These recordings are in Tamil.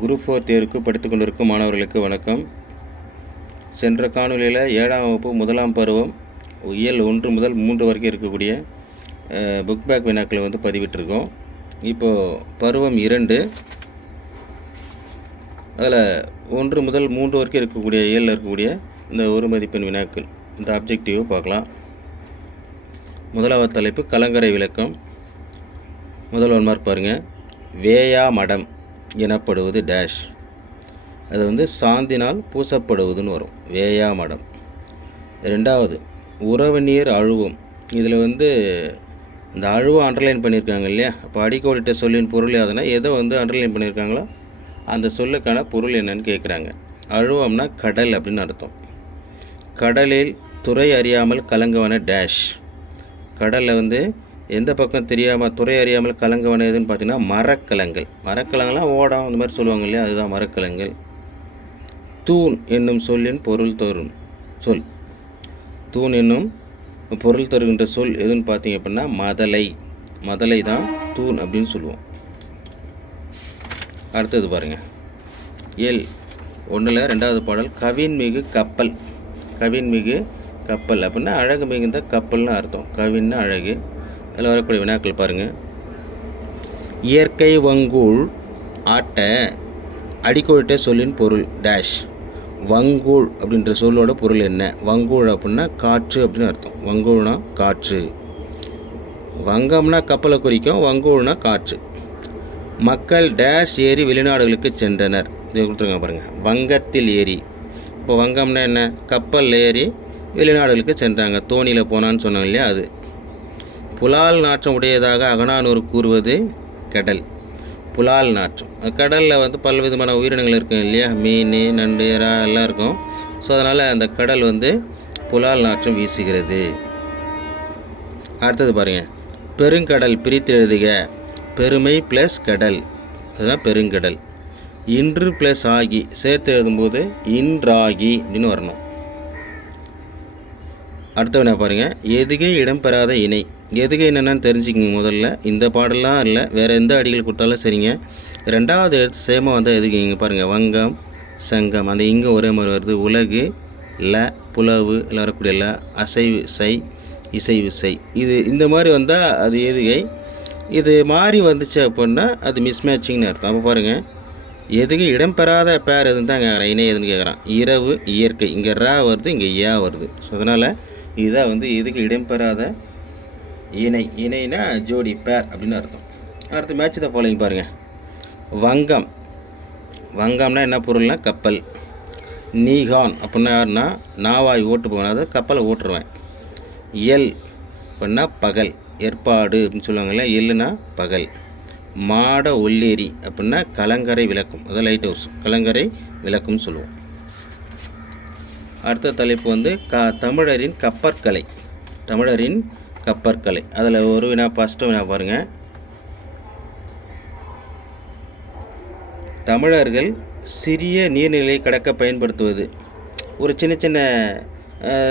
குரூப் 4 தேர்வுக்கு படித்துக் கொண்டிருக்கும் மாணவர்களுக்கு வணக்கம். சென்ற காணொலியில் 7ஆம் வகுப்பு முதலாம் பருவம் இயல் 1 முதல் 3 வரைக்கும் இருக்கக்கூடிய புக் பேக் வினாக்களை வந்து பதிவிட்டிருக்கோம். இப்போது பருவம் 2 அதில் 1 முதல் 3 வரைக்கும் இருக்கக்கூடிய இயலில் இருக்கக்கூடிய இந்த ஒரு மதிப்பெண் வினாக்கள், இந்த ஆப்ஜெக்டிவ் பார்க்கலாம். முதலாவது தலைப்பு கலங்கரை விளக்கம். முதல் 1 மார்க் பாருங்கள். வேயா மடம் எனப்படுவது டேஷ். அது வந்து சாந்தினால் பூசப்படுவதுன்னு வரும். வேயா மடம். ரெண்டாவது உறவு நீர் அழுவம். இதில் வந்து இந்த அழுவம் அண்டர்லைன் பண்ணியிருக்காங்க இல்லையா? அப்போ அடிக்கோடிட்ட சொல்லின் பொருள் எதுனா எதை வந்து அண்டர்லைன் பண்ணியிருக்காங்களோ அந்த சொல்லுக்கான பொருள் என்னன்னு கேட்குறாங்க. அழுவம்னா கடல் அப்படின்னு அர்த்தம். கடலில் துறை அறியாமல் கலங்கவன டேஷ். கடலில் வந்து எந்த பக்கம் தெரியாமல் துறை அறியாமல் கலங்கவன எதுன்னு பார்த்தீங்கன்னா மரக்கலங்கள். மரக்கலங்கள்லாம் ஓடம் அந்த மாதிரி சொல்லுவாங்க இல்லையா? அதுதான் மரக்கலங்கள். தூண் என்னும் சொல்லின் பொருள் தரும் சொல். தூண் என்னும் பொருள் தருகின்ற சொல் எதுன்னு பார்த்தீங்க அப்படின்னா மதலை. மதலை தான் தூண் அப்படின்னு சொல்லுவோம். அடுத்தது பாருங்கள். எல் 1ல் 2வது பாடல் கவின்மிகு கப்பல். கவின்மிகு கப்பல் அப்படின்னா அழகு மிகுந்த கப்பல்னு அர்த்தம். கவின்னு அழகு. அதில் வரக்கூடிய வினாக்கள் பாருங்கள். இயற்கை வங்கூழ் ஆட்ட அடிக்கோடிட்ட சொல்லின் பொருள் டேஷ். வங்கூழ் அப்படின்ற சொல்லோட பொருள் என்ன? வங்கூழ் அப்படின்னா காற்று அப்படின்னு அர்த்தம். வங்கூழ்னா காற்று. வங்கம்னா கப்பலை குறிக்கும், வங்கூழ்னா காற்று. மக்கள் டேஷ் ஏறி வெளிநாடுகளுக்கு சென்றனர். இதை கொடுத்துருங்க பாருங்கள். வங்கத்தில் ஏறி. இப்போ வங்கம்னா என்ன? கப்பலில் ஏறி வெளிநாடுகளுக்கு சென்றாங்க. தோணியில் போனான்னு சொன்னோம் இல்லையா? அது. புலால் நாற்றம் உடையதாக அகநானூறு கூறுவது கடல். புலால் நாற்றம். கடலில் வந்து பல்விதமான உயிரினங்கள் இருக்கும் இல்லையா? மீன், நண்டு, இறா எல்லாம் இருக்கும். ஸோ அதனால் அந்த கடல் வந்து புலால் நாற்றம் வீசுகிறது. அடுத்தது பாருங்கள். பெருங்கடல் பிரித்து எழுதுக. பெருமை ப்ளஸ் கடல், அதுதான் பெருங்கடல். இன்று ப்ளஸ் ஆகி சேர்த்து எழுதும்போது இன்றாகி அப்படின்னு வரணும். அடுத்த வினா பாருங்கள். எதுகை இடம்பெறாத இணை. எதுகை என்னென்னு தெரிஞ்சுக்கிங்க முதல்ல. இந்த பாடலாம் இல்லை, வேறு எந்த அடிகள் கொடுத்தாலும் சரிங்க. 2வது எழுத்து சேமாக வந்தால் எதுகைங்க பாருங்கள். வங்கம், சங்கம், அந்த இங்கே ஒரே மாதிரி வருது. உலகு ல, புலவு இல்லை வரக்கூடிய ல, அசைவு சை, இசைவு சை. இது இந்த மாதிரி வந்தால் அது எதுகை. இது மாறி வந்துச்சு அப்படின்னா அது மிஸ்மேட்சிங்னு அர்த்தம். அப்போ பாருங்கள். எதுகை இடம்பெறாத பேர் எதுன்னு தான் கேட்குறான். இணை எதுன்னு கேட்குறான். இரவு, இயற்கை. இங்கே ரா வருது, இங்கே ஏ வருது. ஸோ அதனால் இதுதான் வந்து எதுக்கு இடம்பெறாத இணை. இணைனா ஜோடி, பேர் அப்படின்னு அர்த்தம். அடுத்து மேட்ச் த ஃபாலோயிங் பாருங்கள். வங்கம். வங்கம்னா என்ன பொருள்னா கப்பல். நீகான் அப்படின்னா யாருன்னா நாவாய் ஓட்டு போவேன், அதாவது கப்பலை ஓட்டுருவேன். எல் அப்படின்னா பகல், ஏற்பாடு அப்படின்னு சொல்லுவாங்கள்ல. எல்லுனா பகல். மாட ஒல்லேரி அப்படின்னா கலங்கரை விளக்கும், அதாவது லைட் ஹவுஸ், கலங்கரை விளக்கும்னு சொல்லுவோம். அடுத்த தலைப்பு வந்து தமிழரின் கப்பற்கலை. தமிழரின் கப்பற்கலை. அதில் ஒரு வினா, ஃபஸ்ட்டு வினா பாருங்கள். தமிழர்கள் சிறிய நீர்நிலை கடக்க பயன்படுத்துவது. ஒரு சின்ன சின்ன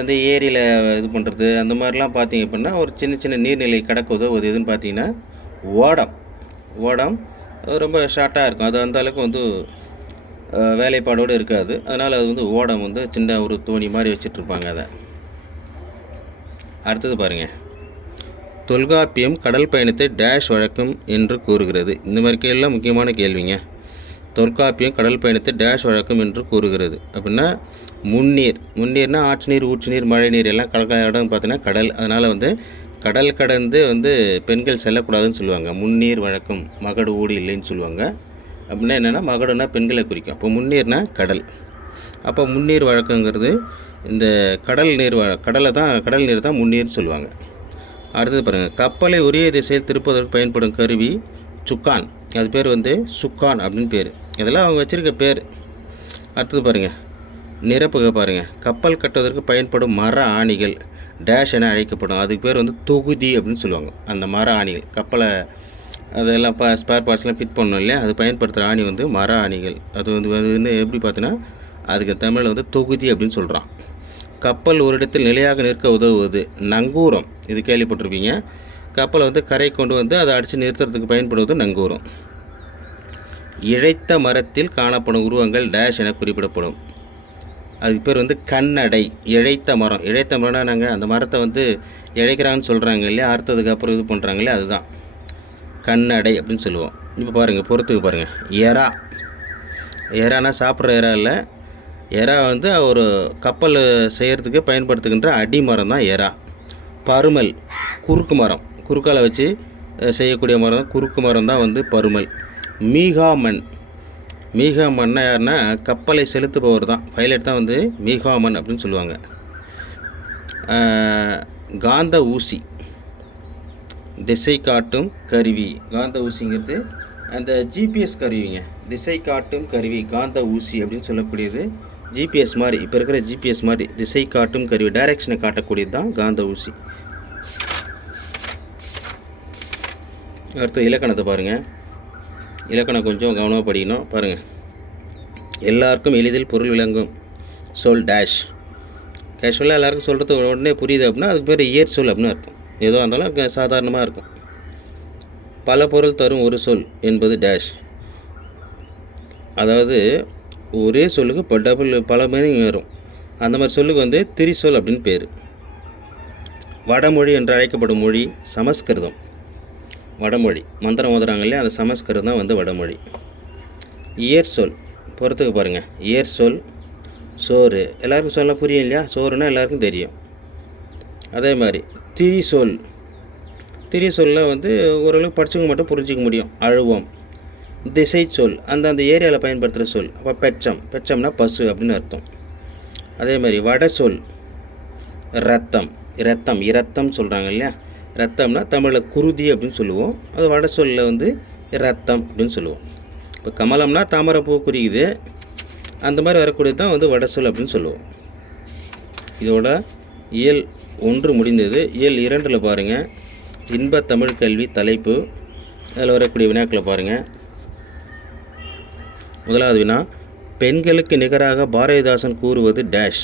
இந்த ஏரியில் இது பண்ணுறது அந்த மாதிரிலாம் பார்த்தீங்க அப்படின்னா ஒரு சின்ன சின்ன நீர்நிலை கடக்க உதவுவது எதுன்னு பார்த்தீங்கன்னா ஓடம். ஓடம் ரொம்ப ஷார்ட்டாக இருக்கும். அது அந்த அளவுக்கு வந்து வேலைப்பாடோடு இருக்காது. அதனால் அது வந்து ஓடம் வந்து சின்ன ஒரு தோணி மாதிரி வச்சிட்ருப்பாங்க அதை. அடுத்தது பாருங்கள். தொல்காப்பியம் கடல் பயணத்தை டேஷ் வழக்கம் என்று கூறுகிறது. இந்த மாதிரி கேள்விலாம் முக்கியமான கேள்விங்க. தொல்காப்பியம் கடல் பயணத்தை டேஷ் வழக்கம் என்று கூறுகிறது அப்படின்னா முன்னீர். முன்னீர்னா ஆற்று நீர், ஊற்று நீர், மழை நீர் எல்லாம் கலக்கிற இடம் பார்த்தீங்கன்னா கடல். அதனால் வந்து கடல் கடந்து வந்து பெண்கள் செல்லக்கூடாதுன்னு சொல்லுவாங்க. முன்னீர் வழக்கம். மகடு ஊடு இல்லைன்னு சொல்லுவாங்க. அப்படின்னா என்னென்னா மகடுனா பெண்களை குறிக்கும். அப்போ முன்னீர்னா கடல். அப்போ முன்னீர் வழக்கங்கிறது இந்த கடல் நீர் கடல் நீர் தான் முன்னீர்னு சொல்லுவாங்க. அடுத்தது பாருங்கள். கப்பலை உரிய திசையில் திருப்பதற்கு பயன்படும் கருவி சுக்கான். அது பேர் வந்து சுக்கான் அப்படின்னு பேர். இதெல்லாம் அவங்க வச்சுருக்க பேர். அடுத்தது பாருங்கள். நிரப்புக பாருங்கள். கப்பல் கட்டுவதற்கு பயன்படும் மர ஆணிகள் டேஷ் என அழைக்கப்படும். அதுக்கு பேர் வந்து தொகுதி அப்படின்னு சொல்லுவாங்க. அந்த மர ஆணிகள் கப்பலை அதெல்லாம் ஸ்பேர் பார்ட்ஸ்லாம் ஃபிட் பண்ணணும் இல்லையா? அது பயன்படுத்துகிற ஆணி வந்து மர ஆணிகள். அது வந்து எப்படி பார்த்தீங்கன்னா அதுக்கு தமிழில் வந்து தொகுதி அப்படின்னு சொல்கிறான். கப்பல் ஒரு இடத்தில் நிலையாக நிற்க உதவுவது நங்கூரம். இது கேள்விப்பட்டிருப்பீங்க. கப்பலை வந்து கரை கொண்டு வந்து அதை அடித்து நிறுத்துறதுக்கு பயன்படுவது நங்கூரம். இழைத்த மரத்தில் காணப்படும் உருவங்கள் டேஷ் என குறிப்பிடப்படும். அதுக்கு பேர் வந்து கண்ணடை. இழைத்த மரம். இழைத்த மரம்னா நாங்கள் அந்த மரத்தை வந்து இழைக்கிறாங்கன்னு சொல்கிறாங்க இல்லையா, அறுத்ததுக்கப்புறம் இது பண்ணுறாங்க இல்லையா, அதுதான் கண்ணடை அப்படின்னு சொல்லுவோம். இப்போ பாருங்கள், பொறுத்துக்கு பாருங்கள். எறா. எறானா சாப்பிட்ற எறா இல்லை. எறா வந்து ஒரு கப்பல் செய்கிறதுக்கு பயன்படுத்துகின்ற அடிமரம் தான் எறா. பருமல். குறுக்கு மரம். குறுக்கால் வச்சு செய்யக்கூடிய மரம் தான் குறுக்கு மரம் தான் வந்து பருமல். மீகாமன். மீகாமன்னா யாருன்னா கப்பலை செலுத்துபவர் தான், பைலட் தான் வந்து மீகாமன் அப்படின்னு சொல்லுவாங்க. காந்த ஊசி. திசை காட்டும் கருவி. காந்த ஊசிங்கிறது அந்த ஜிபிஎஸ் கருவிங்க. திசை காட்டும் கருவி காந்த ஊசி அப்படின்னு சொல்லக்கூடியது. ஜிபிஎஸ் மாதிரி, இப்போ இருக்கிற ஜிபிஎஸ் மாதிரி திசை காட்டும் கருவி, டைரெக்ஷனை காட்டக்கூடியது தான் காந்த ஊசி. அடுத்து இலக்கணத்தை பாருங்கள். இலக்கணம் கொஞ்சம் கவனமாக படிக்கணும். பாருங்கள். எல்லாருக்கும் எளிதில் பொருள் விளங்கும் சொல் டேஷ். கேஷுவலாக எல்லாருக்கும் சொல்கிறது உடனே புரியுது அப்படின்னா அதுக்கு பேர் இயற் சொல் அப்படின்னு அர்த்தம். ஏதோ இருந்தாலும் சாதாரணமாக இருக்கும். பல பொருள் தரும் ஒரு சொல் என்பது டேஷ். அதாவது ஒரே சொல்லுக்கு பல மீனிங் வரும். அந்த மாதிரி சொல்லுக்கு வந்து திரிசொல் அப்படின்னு பேர். வடமொழி என்று அழைக்கப்படும் மொழி சமஸ்கிருதம். வடமொழி மந்திரம் ஓதுறாங்க இல்லையா, அந்த சமஸ்கிருதம் தான் வந்து வடமொழி. இயற் சொல். பொறுத்துக்கு பாருங்கள். இயற் சொல் சோறு. எல்லாருக்கும் சொல்ல புரியும் இல்லையா, சோறுனா எல்லாருக்கும் தெரியும். அதே மாதிரி திரிசொல். திரிசொல்ல வந்து ஓரளவுக்கு படிச்சுக்க மட்டும் புரிஞ்சிக்க முடியும். அழுவம். திசை சொல். அந்த ஏரியாவில் பயன்படுத்துகிற சொல். அப்போ பெச்சம். பெச்சம்னா பசு அப்படின்னு அர்த்தம். அதே மாதிரி வட சொல். ரத்தம். இரத்தம் சொல்கிறாங்க இல்லையா, ரத்தம்னா தமிழில் குருதி அப்படின்னு சொல்லுவோம். அது வட சொல்லில் வந்து ரத்தம் அப்படின்னு சொல்லுவோம். இப்போ கமலம்னா தாமரைப்பூ குறிக்குது, அந்த மாதிரி வரக்கூடியது தான் வந்து வட சொல் அப்படின்னு சொல்லுவோம். இதோட இயல் 1 முடிந்தது. இயல் 2 பாருங்கள். இன்ப தமிழ் கல்வி தலைப்பு. அதில் வரக்கூடிய வினாக்களை பாருங்கள். முதலாவது வினா, பெண்களுக்கு நிகராக பாரதிதாசன் கூறுவது டேஷ்.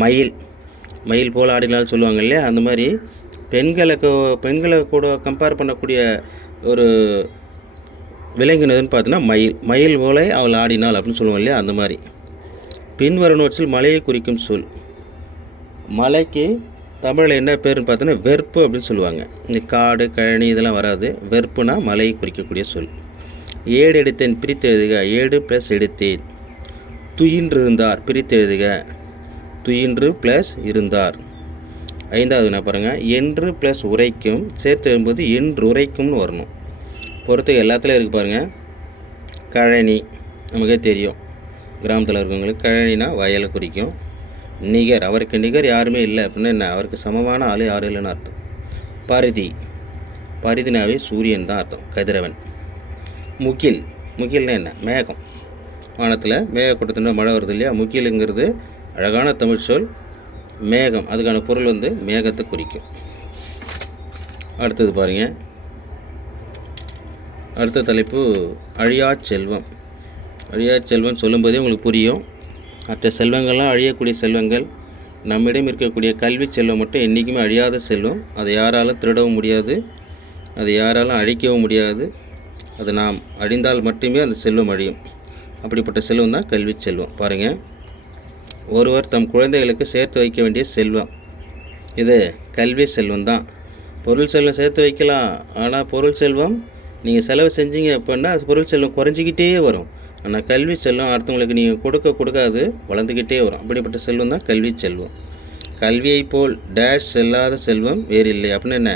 மயில். மயில் போல் ஆடினால் சொல்லுவாங்க இல்லையா, அந்த மாதிரி பெண்களை கூட கம்பேர் பண்ணக்கூடிய ஒரு விலங்கினதுன்னு பார்த்தீங்கன்னா மயில். மயில் போல அவள் ஆடினாள் அப்படின்னு சொல்லுவோம் இல்லையா, அந்த மாதிரி. பின்வரும் நோட்ஸில் மலையை குறிக்கும் சொல். மலைக்கு தமிழில் என்ன பேருன்னு பார்த்தீங்கன்னா வெறுப்பு அப்படின்னு சொல்லுவாங்க. இந்த காடு கழனி இதெல்லாம் வராது. வெறுப்புனா மலையை குறிக்கக்கூடிய சொல். ஏடு எடுத்தேன் பிரித்து எழுதுக. ஏடு ப்ளஸ் எடுத்தேன். துயின்று இருந்தார் பிரித்து எழுதுக. துயின்று ப்ளஸ் இருந்தார். 5வது என்ன பாருங்கள். என்று ப்ளஸ் உரைக்கும் சேர்த்து எழுதும்போது என்று உரைக்கும்னு வரணும். பொறுத்துக்கு எல்லாத்துலேயும் இருக்குது பாருங்கள். கழனி நமக்கே தெரியும், கிராமத்தில் இருக்கவங்களுக்கு கழனினா வயலை குறிக்கும். நிகர். அவருக்கு நிகர் யாருமே இல்லை அப்படின்னா என்ன, அவருக்கு சமமான ஆள் யாரும் இல்லைன்னு அர்த்தம். பரிதி. பரிதினாவே சூரியன் தான் அர்த்தம், கதிரவன். முகில். முகில்னா என்ன, மேகம். வானத்தில் மேகக்கூட்டத்தின் மழை வருது இல்லையா, முகிலுங்கிறது அழகான தமிழ் சொல். மேகம், அதுக்கான பொருள் வந்து மேகத்தை குறிக்கும். அடுத்தது பாருங்கள். அடுத்த தலைப்பு அழியா செல்வம். அழியா செல்வம் சொல்லும்போதே உங்களுக்கு புரியும். மற்ற செல்வங்கள்லாம் அழியக்கூடிய செல்வங்கள். நம்மிடம் இருக்கக்கூடிய கல்வி செல்வம் மட்டும் என்றைக்குமே அழியாத செல்வம். அதை யாராலும் திருடவும் முடியாது, அதை யாராலும் அழிக்கவும் முடியாது. அது நாம் அழிந்தால் மட்டுமே அந்த செல்வம் அழியும். அப்படிப்பட்ட செல்வம் தான் கல்வி செல்வம். பாருங்கள். ஒருவர் தம் குழந்தைகளுக்கு சேர்த்து வைக்க வேண்டிய செல்வம் இது கல்வி செல்வம் தான். பொருள் செல்வம் சேர்த்து வைக்கலாம், ஆனால் பொருள் செல்வம் நீங்கள் செலவு செஞ்சீங்க அப்படின்னா அது பொருள் செல்வம் குறைஞ்சிக்கிட்டே வரும். ஆனால் கல்வி செல்வம் அடுத்தவங்களுக்கு நீங்கள் கொடுக்காது வளர்ந்துக்கிட்டே வரும். அப்படிப்பட்ட செல்வம் தான் கல்வி செல்வம். கல்வியை போல் டேஷ் செல்லாத செல்வம் வேறு இல்லை அப்படின்னு என்ன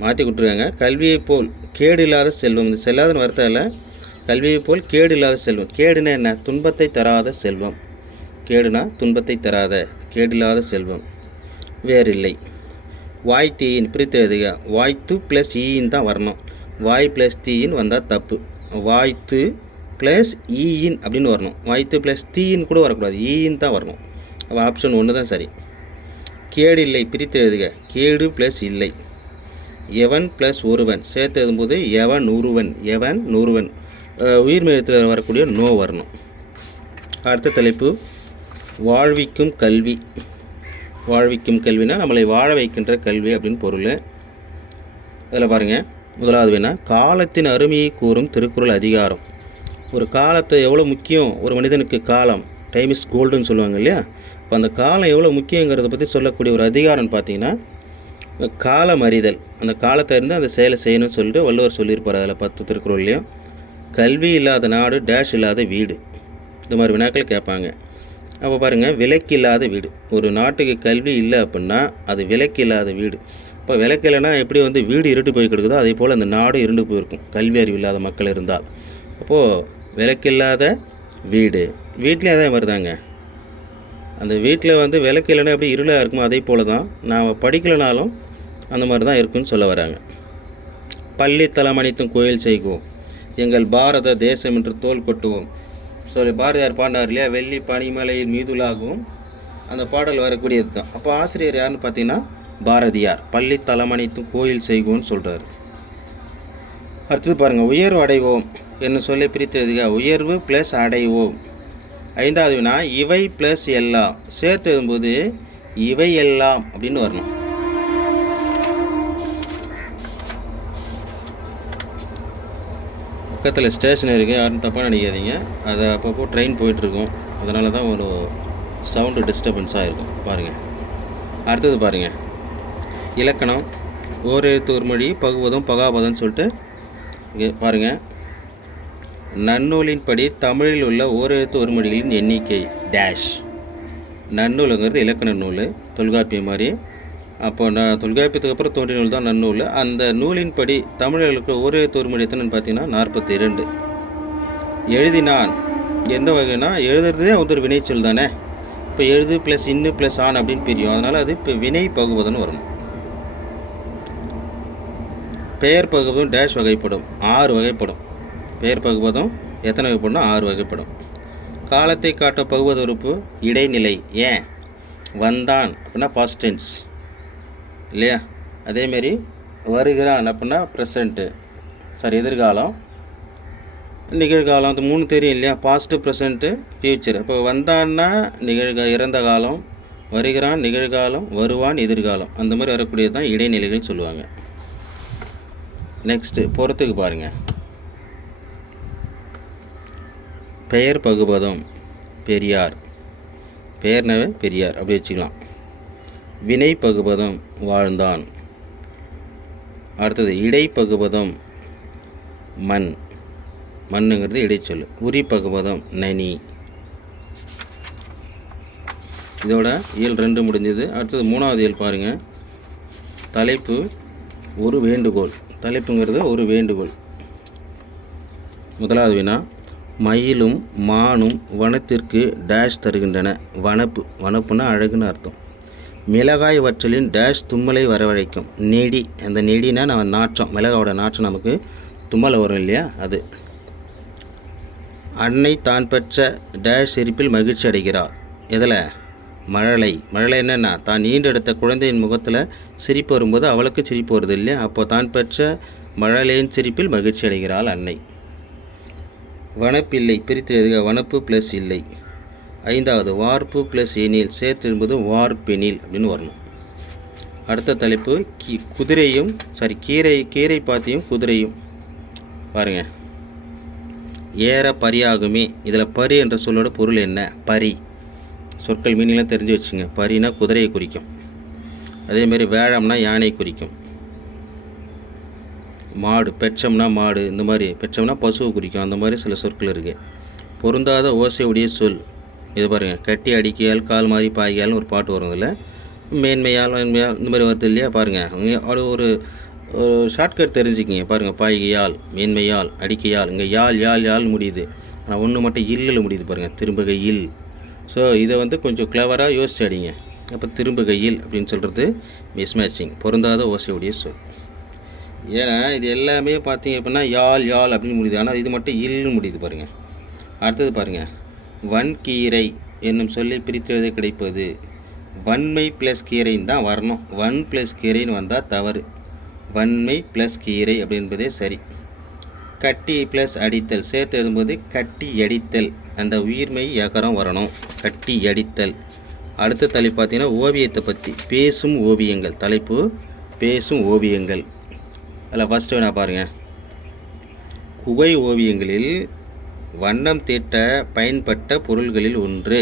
மாற்றி கொடுத்துருக்காங்க. கல்வியை போல் கேடு இல்லாத செல்வம். இந்த செல்லாத வார்த்தையில் கல்வியை போல் கேடு இல்லாத செல்வம். கேடுனா என்ன, துன்பத்தை தராத செல்வம். கேடுனா துன்பத்தை தராத, கேடில்லாத செல்வம் வேறில்லை. வாய் தீயின் பிரித்து எழுதுக. வாய்த்து ப்ளஸ் ஈயின் தான் வரணும். வாய் ப்ளஸ் தீயின் வந்தால் தப்பு. வாய்த்து ப்ளஸ் ஈயின் அப்படின்னு வரணும். வாய்த்து ப்ளஸ் தீயின் கூட வரக்கூடாது, ஈயின் தான் வரணும். அப்போ ஆப்ஷன் 1 தான் சரி. கேடு இல்லை பிரித்து எழுதுக. கேடு ப்ளஸ் இல்லை. எவன் ப்ளஸ் ஒருவன் சேர்த்து எழுதும்போது எவன் ஒருவன். எவன் ஒருவன் உயிர் மெழுத்தில் வரக்கூடிய நோ வரணும். அடுத்த தலைப்பு வாழ்விக்கும் கல்வி. வாழ்விக்கும் கல்வினா நம்மளை வாழ வைக்கின்ற கல்வி அப்படின்னு பொருள். அதில் பாருங்கள். முதலாவது வேணா காலத்தின் அருமையை கூறும் திருக்குறள் அதிகாரம். ஒரு காலத்தை எவ்வளோ முக்கியம் ஒரு மனிதனுக்கு காலம், டைம் இஸ் கோல்டுன்னு சொல்லுவாங்க இல்லையா? இப்போ அந்த காலம் எவ்வளோ முக்கியங்கிறத பற்றி சொல்லக்கூடிய ஒரு அதிகாரம்னு பார்த்தீங்கன்னா, காலம் அறிதல். அந்த காலத்தை அறிந்து அந்த செயலை செய்யணும்னு சொல்லிட்டு வள்ளுவர் சொல்லியிருப்பார் அதில் 10 திருக்குறள்லையும். கல்வி இல்லாத நாடு டேஷ் இல்லாத வீடு. இந்த மாதிரி வினாக்கள் கேட்பாங்க. அப்போ பாருங்கள், விலைக்கு இல்லாத வீடு. ஒரு நாட்டுக்கு கல்வி இல்லை அப்படின்னா அது விலைக்கு இல்லாத வீடு. இப்போ விலைக்கு இல்லைன்னா எப்படி வந்து வீடு இருண்டு போய் கிடக்குதோ அதே போல் அந்த நாடு இருண்டு போயிருக்கும் கல்வி அறிவு இல்லாத மக்கள் இருந்தால். அப்போது விலைக்கு இல்லாத வீடு. வீட்லேயும் அதே மாதிரி தாங்க. அந்த வீட்டில் வந்து விலைக்கு இல்லைன்னா எப்படி இருளாக இருக்குமோ அதே போல் தான் நாம் படிக்கலைனாலும் அந்த மாதிரி தான் இருக்குன்னு சொல்ல வராங்க. பள்ளி தலம் அனைத்தும் கோயில் செய்வோம், எங்கள் பாரத தேசம் என்று தோல் கொட்டுவோம் சொல்லி பாரதியார் பாடினார் இல்லையா? வெள்ளி பனிமலையில் மீதுலாகவும் அந்த பாடல் வரக்கூடியது தான். அப்போ ஆசிரியர் யாருன்னு பார்த்தீங்கன்னா பாரதியார். பள்ளி தலம் அனைத்தும் கோயில் செய்வோம்னு சொல்கிறார். அடுத்தது பாருங்கள், உயர்வு அடைவோம் என்ன சொல்லி பிரித்து எழுதுக. உயர்வு ப்ளஸ் அடைவோம். 5வது வினா, இவை ப்ளஸ் எல்லாம் சேர்த்து எழுதும்போது இவை எல்லாம் அப்படின்னு வரணும். பக்கத்தில் ஸ்டேஷன் இருக்குது, யாரும் தப்பாக நினைக்காதீங்க. அதை அப்பப்போ ட்ரெயின் போயிட்டுருக்கோம், அதனால தான் ஒரு சவுண்டு டிஸ்டர்பன்ஸாக இருக்கும். பாருங்கள், அடுத்தது பாருங்கள், இலக்கணம் ஓரெழுத்து ஒரு மொழி பகுவதம் பகாபதம்னு சொல்லிட்டு இங்கே பாருங்கள். நன்னூலின்படி தமிழில் உள்ள ஓரெழுத்து ஒரு மொழிகளின் எண்ணிக்கை டேஷ். நன்னூலுங்கிறது இலக்கண நூல், தொல்காப்பியம் மாதிரி. அப்போ தொல்காப்பியத்துக்கு அப்புறம் தோன்றிய நூல் தான் நன்னூல். அந்த நூலின்படி தமிழில் இருக்கிற ஓரெழுத்து ஒரு மொழி எத்தனைன்னு பார்த்தீங்கன்னா 42. எழுதினான் எந்த வகைனா எழுதுறதே ஒரு வினைச்சொல் தானே. இப்போ எழுது ப்ளஸ் இன்னு ப்ளஸ் ஆன் அப்படின்னு பிரியும், அதனால் அது இப்போ வினை பகுவதம்னு வரணும். பெயர் பகுவதம் டேஷ் வகைப்படும், 6 வகைப்படும். பெயர் பகுவதம் எத்தனை வகைப்படும்னா 6 வகைப்படும். காலத்தை காட்டும் பகுவத உறுப்பு இடைநிலை. ஏன் வந்தான் அப்படின்னா பாஸ்ட் டென்ஸ் இல்லையா? அதேமாரி வருகிறான் அப்படின்னா ப்ரெசண்ட்டு, எதிர்காலம். நிகழ்காலம், அந்த 3 தெரியும் இல்லையா? Past, present, future. இப்போ வந்தான்னா இறந்த காலம், வருகிறான் நிகழ்காலம், வருவான் எதிர்காலம். அந்த மாதிரி வரக்கூடியது தான் இடைநிலைகள் சொல்லுவாங்க. நெக்ஸ்ட்டு பொறுத்துக்கு பாருங்கள். பெயர் பகுபதம் பெரியார், பெயர்னவே பெரியார் அப்படி வச்சுக்கலாம். வினை பகுபதம் வாழ்ந்தான். அடுத்தது இடை பகுபதம் மண், மண்ணுங்கிறது இடைச்சொல். உரி பகுபதம் நனி. இதோட இயல் 2 முடிஞ்சது. அடுத்தது 3வது இயல் பாருங்கள். தலைப்பு ஒரு வேண்டுகோள். தலைப்புங்கிறது ஒரு வேண்டுகோள். 1வது வினா, மயிலும் மானும் வனத்திற்கு டேஷ் தருகின்றன. வனப்பு, வனப்புன்னா அழகுன்னு அர்த்தம். மிளகாய் வற்றலின் டேஷ் தும்மலை வரவழைக்கும். நெடி, அந்த நெடினா நம்ம நாற்றம், மிளகாவோட நாற்றம் நமக்கு தும்மலை வரும் இல்லையா அது. அன்னை தான் பெற்ற டேஷ் சிரிப்பில் மகிழ்ச்சி அடைகிறார். எதில்? மழலை. மழலை என்னென்னா தான் ஈண்டெடுத்த குழந்தையின் முகத்தில் சிரிப்பு வரும்போது அவளுக்கு சிரிப்பு வருது இல்லையா? அப்போ தான் பெற்ற மழலையின் சிரிப்பில் மகிழ்ச்சி அடைகிறாள் அன்னை. வனப்பில்லை பிரித்து எழுதுக. வனப்பு ப்ளஸ் இல்லை. 5வது வார்ப்பு ப்ளஸ் எனில் சேர்த்து என்பது வார்ப்பெனில் அப்படின்னு வரணும். அடுத்த தலைப்பு குதிரையும் கீரை பாத்தியும் குதிரையும். பாருங்கள், ஏற பரியாகுமே. இதில் பரி என்ற சொல்லோட பொருள் என்ன? பரி. சொற்கள் மீனிங்லாம் தெரிஞ்சு வச்சுங்க. பரினா குதிரையை குறிக்கும். அதேமாதிரி வேழம்னா யானை குறிக்கும். மாடு, பெற்றம்னா மாடு, இந்த மாதிரி பெற்றம்னா பசுவை குறிக்கும். அந்த மாதிரி சில சொற்கள் இருக்குது. பொருந்தாத ஓசையுடைய சொல். இது பாருங்கள், கட்டி அடிக்கையால் கால் மாறி பாய்கையால்னு ஒரு பாட்டு வரும். இதில் மேன்மையால் இந்த மாதிரி வருது இல்லையா? பாருங்கள், ஒரு ஷார்ட்கட் தெரிஞ்சுக்கிங்க. பாருங்கள், பாய்கையால், மேன்மையால், அடிக்கையால். இங்கே யாழ் யாழ் யாழ் முடியுது, ஆனால் ஒன்று மட்டும் இல்லில் முடியுது பாருங்கள், திரும்புகையில். ஸோ இதை வந்து கொஞ்சம் கிளவராக யோசிச்சு அடிங்க. அப்போ திரும்புகையில் அப்படின்னு சொல்கிறது மிஸ்மேட்சிங், பொருந்தாத ஓசையுடைய சொல். ஏன்னா இது எல்லாமே பார்த்தீங்க அப்படின்னா யாழ் யாழ் அப்படின்னு முடியுது, ஆனால் இது மட்டும் இல்லு முடியுது பாருங்கள். அடுத்தது பாருங்கள், வன்கீரை என்னும் சொல்லி பிரித்து எழுத கிடைப்பது. வன்மை ப்ளஸ் கீரைன்னு தான் வரணும். வன் ப்ளஸ் கீரைன்னு வந்தால் தவறு. வன்மை ப்ளஸ் கீரை அப்படின்பதே சரி. கட்டி ப்ளஸ் அடித்தல் சேர்த்து எழுதும்போது கட்டி அடித்தல், அந்த உயிர்மை யகரம் வரணும். கட்டி அடித்தல். அடுத்த தலைப்பு பார்த்தீங்கன்னா ஓவியத்தை பற்றி. பேசும் ஓவியங்கள். தலைப்பு பேசும் ஓவியங்கள். அதில் ஃபஸ்ட்டு வேணா பாருங்கள், குகை ஓவியங்களில் வண்ணம் தீட்ட பயன்பட்ட பொருள்களில் ஒன்று.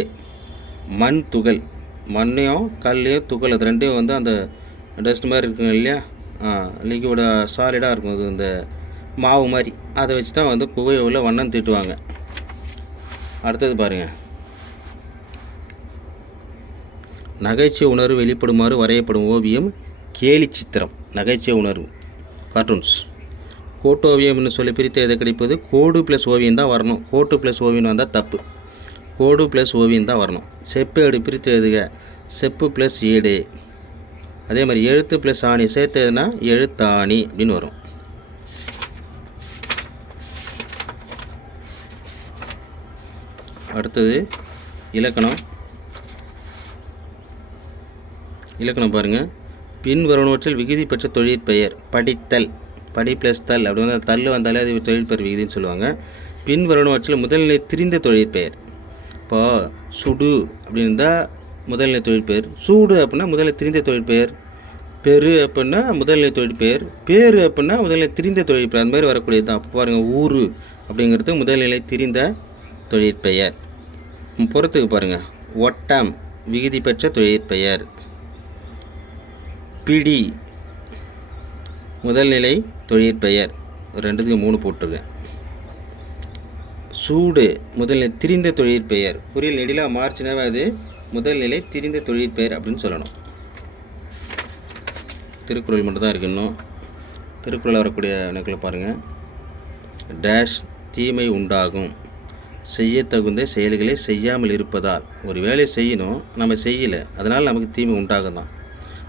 மண் துகள். மண்ணையும் கல்லையும் துகள் அது ரெண்டையும் வந்து அந்த டஸ்ட் மாதிரி இருக்குங்க இல்லையா, லிக்விடாக சாலிடாக இருக்கும், அது இந்த மாவு மாதிரி, அதை வச்சு தான் வந்து குகை உள்ள வண்ணம் தீட்டுவாங்க. அடுத்தது பாருங்கள். நகைச்சுவை உணர்வு வெளிப்படுமாறு வரையப்படும் ஓவியம் கேலி சித்திரம். நகைச்சுவை உணர்வு கார்ட்டூன்ஸ். கோட்டோவியம்னு சொல்லி பிரித்து எதை கிடைப்பது? கோடு ப்ளஸ் ஓவியம் தான் வரணும். கோட்டு ப்ளஸ் ஓவியம் வந்தால் தப்பு. கோடு ப்ளஸ் ஓவியம் தான் வரணும். செப்பு ஏடு பிரித்து எழுதுக. செப்பு ப்ளஸ் ஏடு. அதே மாதிரி எழுத்து ப்ளஸ் ஆணி சேர்த்து எதுனா எழுத்தாணி அப்படின்னு வரும். அடுத்தது இலக்கணம். இலக்கணம் பாருங்கள். பின் வருவனவற்றில் விகுதி பெற்ற தொழிற்பெயர். படித்தல். படி ப்ளஸ் தல் அப்படி வந்து தல் வந்தாலே அது தொழிற்பெயர் விகுதின்னு சொல்லுவாங்க. பின் வருவனவற்றில் முதல்நிலை திரிந்த தொழிற்பெயர். இப்போ சுடு அப்படின்னு இருந்தால் முதல்நிலை தொழிற்பெயர். சூடு அப்படின்னா முதல்நிலை திரிந்த தொழிற்பெயர். பெரு அப்படின்னா முதல்நிலை தொழிற்பெயர். பேரு அப்படின்னா முதல்நிலை திரிந்த தொழிற்பெயர். அந்த மாதிரி வரக்கூடியது தான். அப்போ பாருங்கள், ஊரு அப்படிங்கிறது முதல்நிலை திரிந்த தொழிற்பெயர். பொறுத்துக்கு பாருங்கள். ஒட்டம் விகுதி பெற்ற தொழிற்பெயர். பிடி முதல்நிலை தொழிற்பெயர். ரெண்டுத்துக்கு 3 போட்டிருக்கேன். சூடு முதல்நிலை திரிந்த தொழிற்பெயர். குறியில் நெடிலாக மார்ச்சினாவே அது முதல்நிலை திரிந்த தொழிற்பெயர் அப்படின்னு சொல்லணும். திருக்குறள் மட்டும் தான் இருக்கு இன்னும். திருக்குறள் வரக்கூடிய நெக்கில் பாருங்கள். டேஷ் தீமை உண்டாகும். செய்ய தகுந்த செயல்களை செய்யாமல் இருப்பதால். ஒரு வேலை செய்யணும், நம்ம செய்யலை, அதனால் நமக்கு தீமை உண்டாகும் தான்.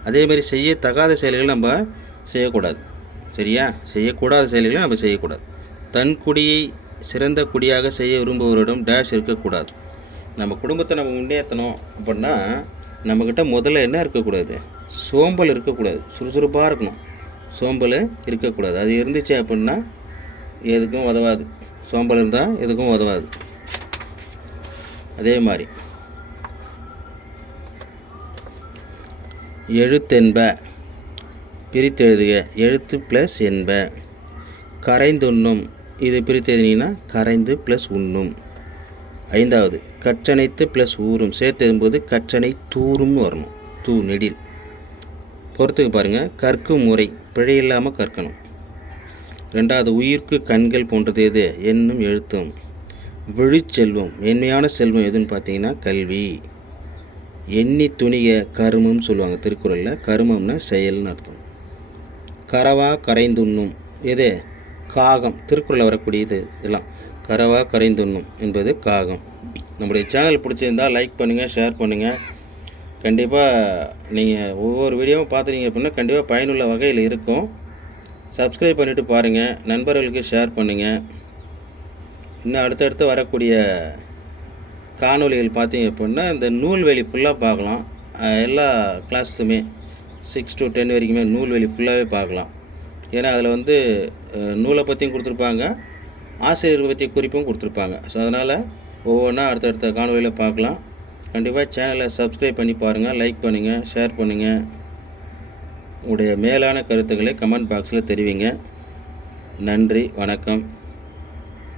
அதேமாதிரி செய்யத்தகாத செயல்களை நம்ம செய்யக்கூடாது. சரியா? செய்யக்கூடாத செயல்களை நம்ம செய்யக்கூடாது. தன் குடியை சிறந்த குடியாக செய்ய விரும்புவரிடம் டேஷ் இருக்கக்கூடாது. நம்ம குடும்பத்தை நம்ம முன்னேற்றணும் அப்படின்னா நம்மக்கிட்ட முதல்ல என்ன இருக்கக்கூடாது? சோம்பல் இருக்கக்கூடாது. சுறுசுறுப்பாக இருக்கணும். சோம்பல் இருக்கக்கூடாது. அது இருந்துச்சு அப்படின்னா எதுக்கும் உதவாது. சோம்பல் இருந்தால் எதுக்கும் உதவாது. அதே மாதிரி எழுத்தென்ப பிரித்து எழுதுக. எழுத்து ப்ளஸ் என்ப. கரைந்துண்ணும் இது பிரித்து எழுதினீங்கன்னா கரைந்து ப்ளஸ் உண்ணும். 5வது கற்றனைத்து ப்ளஸ் ஊறும் சேர்த்து எழுதும்போது கற்றனை தூறும்னு வரணும். தூ நெடில். பொறுத்துக்கு பாருங்கள். கற்கும் முறை பிழை இல்லாமல் கற்கணும். 2வது உயிர்க்கு கண்கள் போன்றது எது? எண்ணும் எழுத்தும். விழிச்செல்வம் மென்மையான செல்வம் எதுன்னு பார்த்தீங்கன்னா கல்வி. எண்ணி துணிக கருமம்னு சொல்லுவாங்க திருக்குறளில். கருமம்னா செயல்னு அர்த்தம். கரவா கரைந்துண்ணும் எது? காகம். திருக்குறளில் வரக்கூடியது இதெல்லாம். கரவா கரைந்துண்ணும் என்பது காகம். நம்முடைய சேனல் பிடிச்சிருந்தால் லைக் பண்ணுங்கள், ஷேர் பண்ணுங்கள். கண்டிப்பாக நீங்கள் ஒவ்வொரு வீடியோவும் பார்த்துட்டீங்க அப்படின்னா கண்டிப்பாக பயனுள்ள வகையில் இருக்கும். சப்ஸ்கிரைப் பண்ணிவிட்டு பாருங்கள். நண்பர்களுக்கு ஷேர் பண்ணுங்கள். இன்னும் அடுத்தடுத்து வரக்கூடிய காணொலிகள் பார்த்தீங்க அப்படின்னா இந்த நூல்வெளி ஃபுல்லாக பார்க்கலாம். எல்லா கிளாஸுமே 6 to 10 வரைக்குமே நூல்வெளி ஃபுல்லாகவே பார்க்கலாம். ஏன்னா அதில் வந்து நூலை பற்றியும் கொடுத்துருப்பாங்க, ஆசிரியர்கள் பற்றி குறிப்பும் கொடுத்துருப்பாங்க. ஸோ அதனால் ஒவ்வொன்றா அடுத்தடுத்த காணொலியில் பார்க்கலாம். கண்டிப்பாக சேனலை சப்ஸ்கிரைப் பண்ணி பாருங்கள், லைக் பண்ணுங்கள், ஷேர் பண்ணுங்கள். உங்களுடைய மேலான கருத்துக்களை கமெண்ட் பாக்ஸில் தெரிவிங்க. நன்றி, வணக்கம்.